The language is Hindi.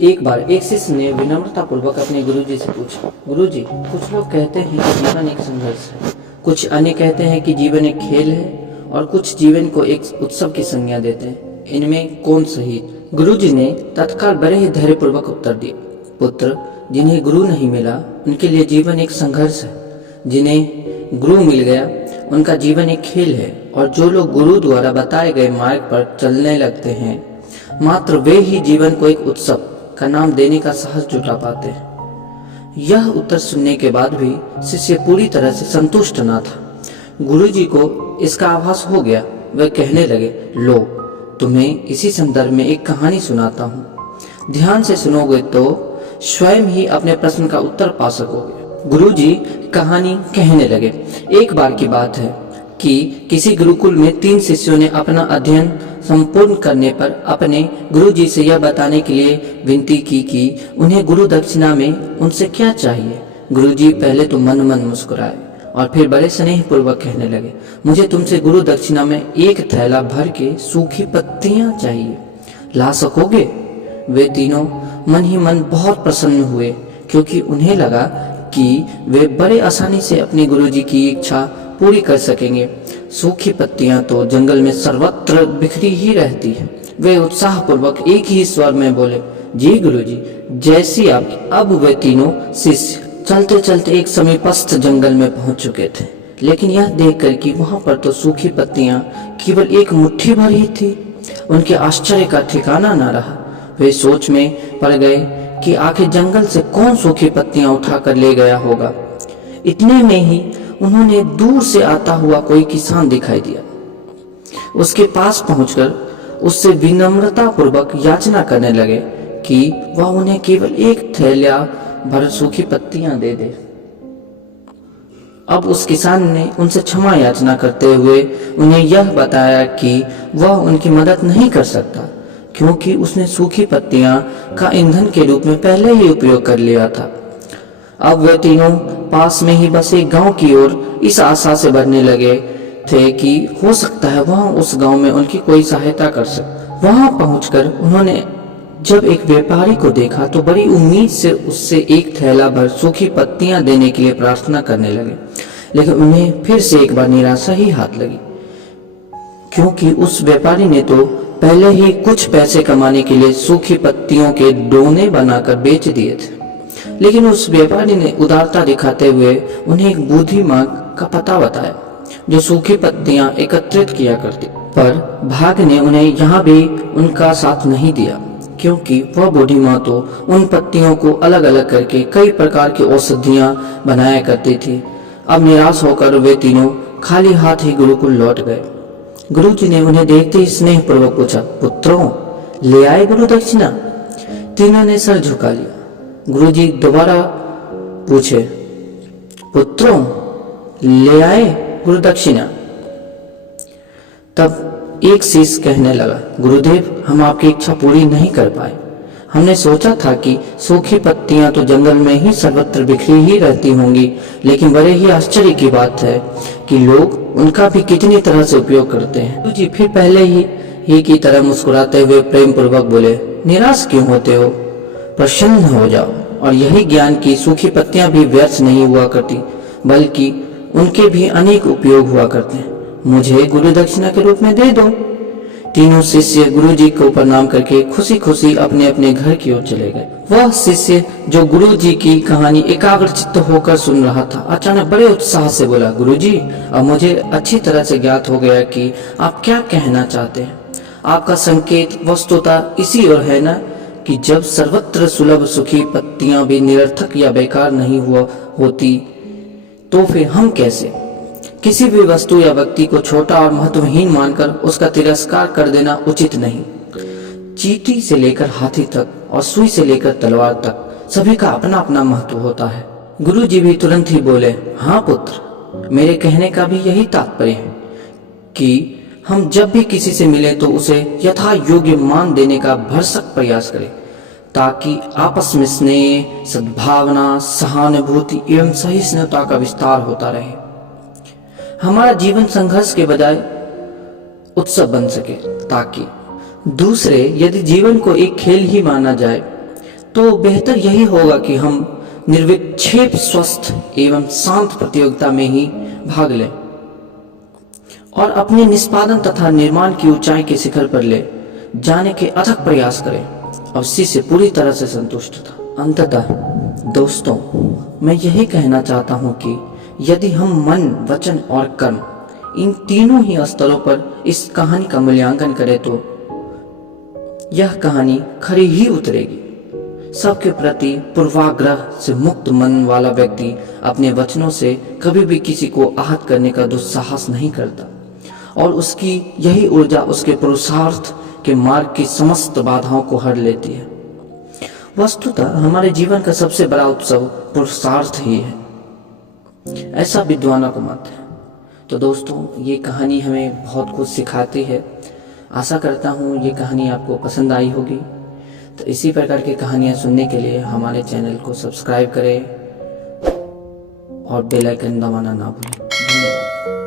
एक बार एक शिष्य ने विनम्रता पूर्वक अपने गुरुजी से पूछा, गुरुजी, कुछ लोग कहते हैं कि जीवन एक संघर्ष है, कुछ अन्य कहते हैं कि जीवन एक खेल है और कुछ जीवन को एक उत्सव की संज्ञा देते हैं। इनमें कौन सही? गुरुजी ने तत्काल बड़े ही धैर्यपूर्वक उत्तर दिया, पुत्र, जिन्हें गुरु नहीं मिला उनके लिए जीवन एक संघर्ष है, जिन्हें गुरु मिल गया उनका जीवन एक खेल है, और जो लोग गुरु द्वारा बताए गए मार्ग पर चलने लगते हैं मात्र वे ही जीवन को एक उत्सव का नाम देने का साहस जुटा पाते हैं। यह उत्तर सुनने के बाद भी शिष्य पूरी तरह से संतुष्ट न था। गुरुजी को इसका आभास हो गया। वह कहने लगे, लो, तुम्हें इसी संदर्भ में एक कहानी सुनाता हूँ। ध्यान से सुनोगे तो स्वयं ही अपने प्रश्न का उत्तर पा सकोगे। गुरुजी कहानी कहने लगे। एक बार की बात है कि किसी गुरुकुल में 3 शिष्यों ने अपना अध्ययन संपूर्ण करने पर अपने गुरुजी से यह बताने के लिए विनती की कि उन्हें गुरु दक्षिणा में उनसे क्या चाहिए। गुरुजी पहले तो मन मन मुस्कुराए और फिर बड़े स्नेह पूर्वक कहने लगे, मुझे तुमसे गुरु दक्षिणा में एक थैला भर के सूखी पत्तियां चाहिए, ला सकोगे? वे तीनों मन ही मन बहुत प्रसन्न हुए, क्योंकि उन्हें लगा कि वे बड़े आसानी से अपने गुरुजी की इच्छा पूरी कर सकेंगे। सूखी पत्तियां तो जंगल में सर्वत्र बिखरी ही रहती है। वे उत्साह पूर्वक एक ही स्वर में बोले, जी गुरुजी, जैसी आप। अब वे तीनों शिष्य चलते चलते एक समीपस्थ जंगल में पहुंच चुके थे, लेकिन यह देखकर कि वहां पर तो सूखी पत्तियां केवल एक मुट्ठी भर ही थी, उनके आश्चर्य का ठिकाना न रहा। वे सोच में पड़ गए कि आखिर जंगल से कौन सूखी पत्तियां उठाकर ले गया होगा। इतने में ही उन्होंने दूर से आता हुआ कोई किसान दिखाई दिया। उसके पास पहुंचकर उससे विनम्रता पूर्वक याचना करने लगे कि वह उन्हें केवल एक थैला भर सूखी पत्तियां दे दे। अब उस किसान ने उनसे क्षमा याचना करते हुए उन्हें यह बताया कि वह उनकी मदद नहीं कर सकता, क्योंकि उसने सूखी पत्तियां का ईंधन के रूप में पहले ही उपयोग कर लिया था। अब वे तीनों पास में ही बसे गांव की ओर इस आशा से बढ़ने लगे थे कि हो सकता है वहां उस गांव में उनकी कोई सहायता कर सके। वहां पहुंचकर उन्होंने जब एक व्यापारी को देखा तो बड़ी उम्मीद से उससे एक थैला भर सूखी पत्तियां देने के लिए प्रार्थना करने लगे, लेकिन उन्हें फिर से एक बार निराशा ही हाथ लगी, क्योंकि उस व्यापारी ने तो पहले ही कुछ पैसे कमाने के लिए सूखी पत्तियों के डोने बनाकर बेच दिए थे। लेकिन उस व्यापारी ने उदारता दिखाते हुए उन्हें एक बूढ़ी माँ का पता बताया जो सूखी पत्तियां एकत्रित किया करती, पर भाग्य ने उन्हें यहाँ भी उनका साथ नहीं दिया, क्योंकि वह बूढ़ी माँ तो उन पत्तियों को अलग अलग करके कई प्रकार की औषधियां बनाया करती थी। अब निराश होकर वे तीनों खाली हाथ ही गुरुकुल लौट गए। गुरुजी ने उन्हें देखते ही स्नेह पूर्वक पूछा, पुत्रों, ले आए गुरु दक्षिणा? तीनों ने सर झुका लिया। गुरुजी दोबारा पूछे, पुत्रों, ले आए गुरु दक्षिणा? तब एक शिष्य कहने लगा, गुरुदेव, हम आपकी इच्छा पूरी नहीं कर पाए। हमने सोचा था कि सूखी पत्तियां तो जंगल में ही सर्वत्र बिखरी ही रहती होंगी, लेकिन बड़े ही आश्चर्य की बात है कि लोग उनका भी कितनी तरह से उपयोग करते हैं। गुरुजी फिर पहले ही की तरह मुस्कुराते हुए प्रेम पूर्वक बोले, निराश क्यों होते हो? प्रसन्न हो जाओ, और यही ज्ञान की सूखी पत्तियां भी व्यर्थ नहीं हुआ करती, बल्कि उनके भी अनेक उपयोग हुआ करते हैं। मुझे गुरु दक्षिणा के रूप में दे दो। तीनों शिष्य गुरुजी को प्रणाम करके खुशी खुशी अपने अपने घर की ओर चले गए। वह शिष्य जो गुरुजी की कहानी एकाग्रचित्त होकर सुन रहा था, अचानक बड़े उत्साह से बोला, गुरुजी, अब मुझे अच्छी तरह से ज्ञात हो गया कि आप क्या कहना चाहते हैं। आपका संकेत वस्तुतः इसी ओर है ना, कि जब सर्वत्र सुलभ सूखी पत्तियां भी निरर्थक या बेकार नहीं होती, तो फिर हम कैसे? किसी भी वस्तु या व्यक्ति को छोटा और महत्वहीन मानकर उसका तिरस्कार कर देना उचित नहीं। चींटी से लेकर हाथी तक और सुई से लेकर तलवार तक सभी का अपना अपना महत्व होता है। गुरुजी भी तुरंत ही बोले, हाँ पुत्र, मेरे कहने का भी यही तात्पर्य है कि हम जब भी किसी से मिले तो उसे यथा योग्य मान देने का भरसक प्रयास करें, ताकि आपस में स्नेह, सद्भावना, सहानुभूति एवं सहिष्णुता का विस्तार होता रहे। हमारा जीवन संघर्ष के बजाय उत्सव बन सके, ताकि दूसरे, यदि जीवन को एक खेल ही माना जाए तो बेहतर यही होगा कि हम निर्विक्षेप स्वस्थ एवं शांत प्रतियोगिता में ही भाग लें और अपने निष्पादन तथा निर्माण की ऊंचाई के शिखर पर ले जाने के अथक प्रयास करें। अवश्य से पूरी तरह से संतुष्ट था। अंततः दोस्तों, मैं यही कहना चाहता हूं कि यदि हम मन, वचन और कर्म इन तीनों ही स्तरों पर इस कहानी का मूल्यांकन करें तो यह कहानी खरी ही उतरेगी। सबके प्रति पूर्वाग्रह से मुक्त मन वाला व्यक्ति अपने वचनों से कभी भी किसी को आहत करने का दुस्साहस नहीं करता और उसकी यही ऊर्जा उसके पुरुषार्थ के मार्ग की समस्त बाधाओं को हर लेती है। वस्तुतः हमारे जीवन का सबसे बड़ा उत्सव पुरुषार्थ ही है, ऐसा विद्वानों का मत है। तो दोस्तों, ये कहानी हमें बहुत कुछ सिखाती है। आशा करता हूँ ये कहानी आपको पसंद आई होगी। तो इसी प्रकार की कहानियाँ सुनने के लिए हमारे चैनल को सब्सक्राइब करें और बेल आइकन दबाना ना भूलें। धन्यवाद।